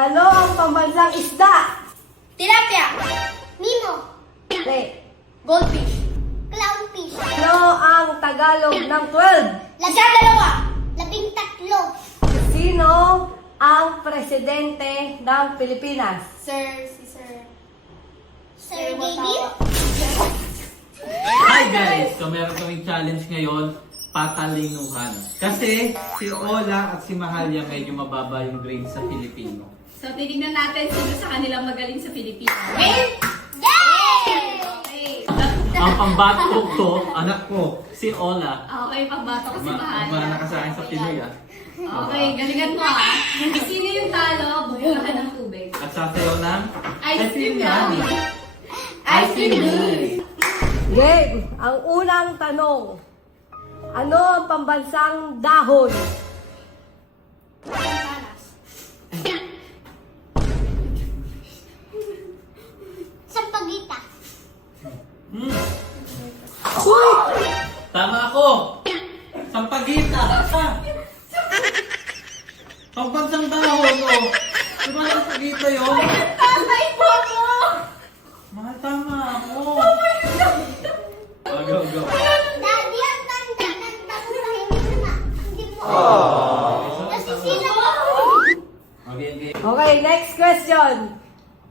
Ano ang pambansang isda? Tilapia. Nemo. Hindi. Goldfish. Clownfish. Ano ang Tagalog ng 12? Lasyang dalawa. 13. Sino ang presidente ng Pilipinas? Sir David. Hi guys! So meron kaming challenge ngayon, patalinuhan. Kasi si Ola at si Mahalia medyo mababa yung grade sa Filipino. So, titignan natin sino sa kanila magaling sa Pilipino. Okay? Yay! Okay. Ang pambato ko, anak ko, si Ola. Okay, pagbato ko si Mahal. Mana ka sa akin sa Pinoy ah. Okay, galingan mo ah. Sino yung talo, bubukahan ng tubig. At sasayaw ng Ice cream yummy. Ice cream yummy. Game. Ang unang tanong. Ano ang pambansang dahon? Sampagita. Uy! Tama ako! Sampagita! Pagbansang dahon oh! Diba sampagita yun? Tamay po ako! Mahal, tama ako! Go, go! Daddy, ang tanda ko sa hindi na. Hindi po. Kasi sila. Okay. Okay, next question.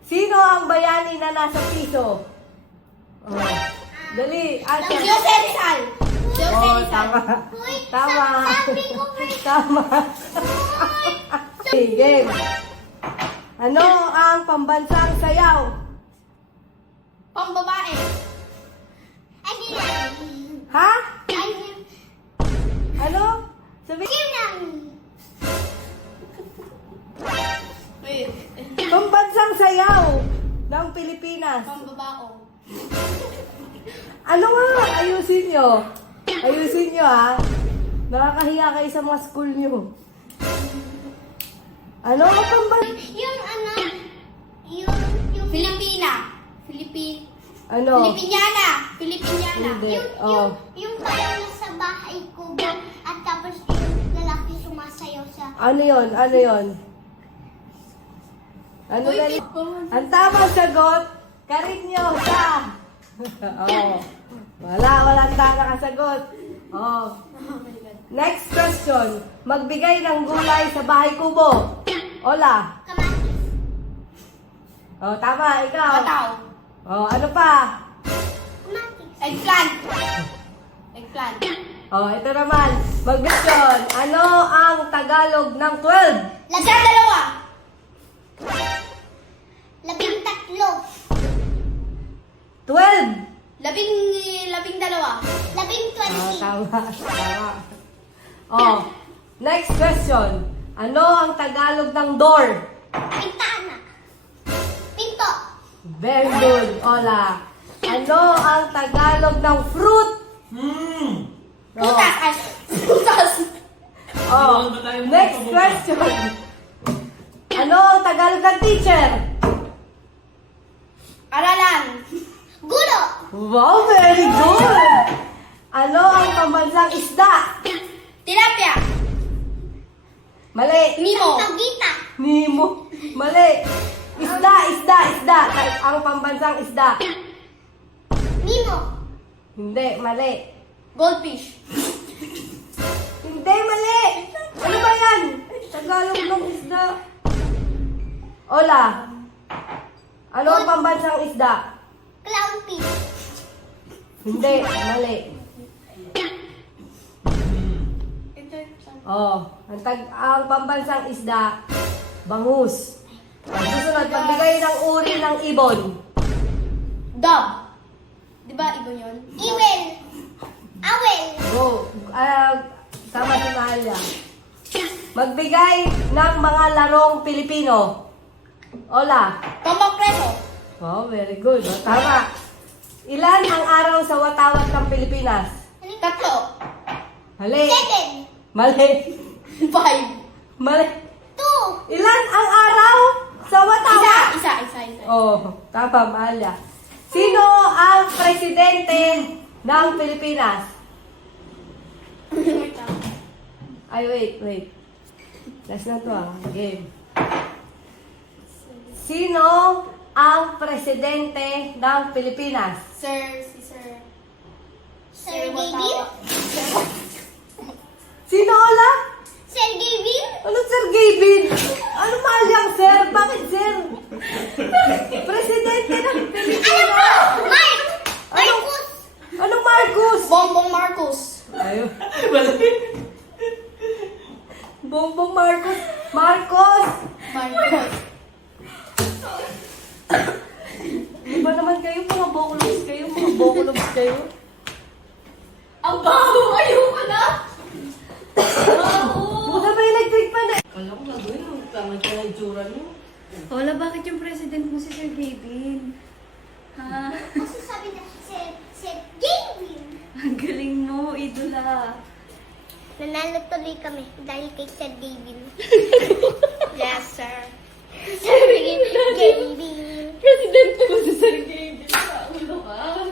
Sino ang bayani na nasa piso? Oh. Dali, ate. Jose Rizal. Jose Oh, Rizal. tama. Uy, Tama. sabi ko first. Tama. Okay, game. Ano ang pambansang sayaw? Pambabae. Ay, hindi na. Ha? Ay, Ano? Sabi, yun lang. Wait. pambansang sayaw ng Pilipinas. Pambabao. Ano nga? Ayusin nyo. Ayusin nyo ha. Nakakahiya kayo sa mga school nyo. Ano ang pambansang? Yung ano, yung Filipina. Ano? Filipiniana. Hindi. Oh. Yung parang nasa bahay ko at tapos yung lalaki sumasayaw sa... Ano yon? Ano yon? Ano na? Ang tamang sagot, Karinyosa. Oh. Walang nakasagot. Oh. Next question. Magbigay ng gulay sa bahay kubo. Ola. Kamatis. Oh, tama. Ikaw. Bataw. Oh, ano pa? Kamatis. Eggplant. Oh, ito naman. Mag-question. Ano ang Tagalog ng 12? Lasyang dalawa. 13. 12. Labing dalawa. 20. Tama. Oh, next question. Ano ang Tagalog ng door? Pintana. Pinto. Very good, Ola. Ano ang Tagalog ng fruit? Putas. Ay, putas. Oh, next question. Ano ang Tagalog ng teacher? Aralan. Gulo. Wow, very good. Ano ang pambansang isda? Tilapia. Mali. Nemo. Sampagita. Nemo. Mali. Isda. Ang pambansang isda. Nemo. Hindi, mali. Goldfish. Hindi, mali. Ano ba yan? Tagalog ng isda. Ola. Ano ang pambansang isda? Clownfish. Hindi, mali. Oh, ang pambansang isda, bangus. Ang susunod, pagbigay ng uri ng ibon. Dog. Di ba ibon yun? Iwel. Awel. Go. Sama si Mahalia. Magbigay ng mga larong Pilipino. Ola. Tombak preso. Oh, very good. Oh, tama. Ilan ang araw sa watawat ng Pilipinas? 3. Mali. 7. Mali. 5. Mali. 2. Ilan ang araw sa watawat? Isa. Oh, tama, Mahalia. Sino ang presidente ng Pilipinas? Ay, wait. Last na to ah. Game. Sino ang presidente ng Pilipinas? Sir, si Sir. Sir Gavin? Sino, Ola? Sir Gavin? Ano, Sir Gavin? Ano malyang, sir? Bakit, sir? Presidente ng Pilipinas. Mike! Marcos! Anong Marcos? Bongbong Marcos. Ayun. Bongbong Marcos. Marcos! Marcos. Di ba naman kayo, mga bokulubs kayo, mga bokulubs kayo? Ang baho! Ayoko na! Baho! Buta ba electric fan eh? Kala ko gagawin, pangit ka na itsura niyo. Lola, bakit yung president mo si Sir Gavin? Ha? Kasi sabi na Sir Gavin. Ang galing mo, idola. Nanalo tuloy kami dahil kay Sir Gavin. Yes, sir. Sir Gavin. Presidente mo si Sir Gavin. Ulo ka.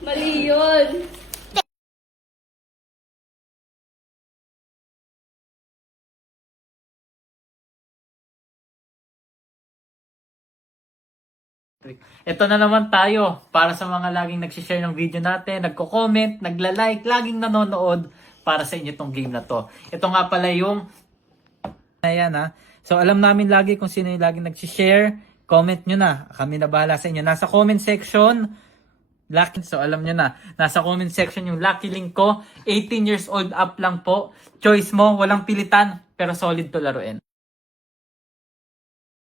Mali yun. Ito na naman tayo para sa mga laging nagsishare ng video natin, nagko-comment, nagla-like, laging nanonood para sa inyo tong game na to. Ito nga pala yung ayan ha. So alam namin lagi kung sino yung laging nagsishare. Comment nyo na. Kami na bahala sa inyo. Nasa comment section, lucky, so alam nyo na. Nasa comment section yung lucky link ko. 18 years old up lang po. Choice mo, walang pilitan, pero solid to laruin.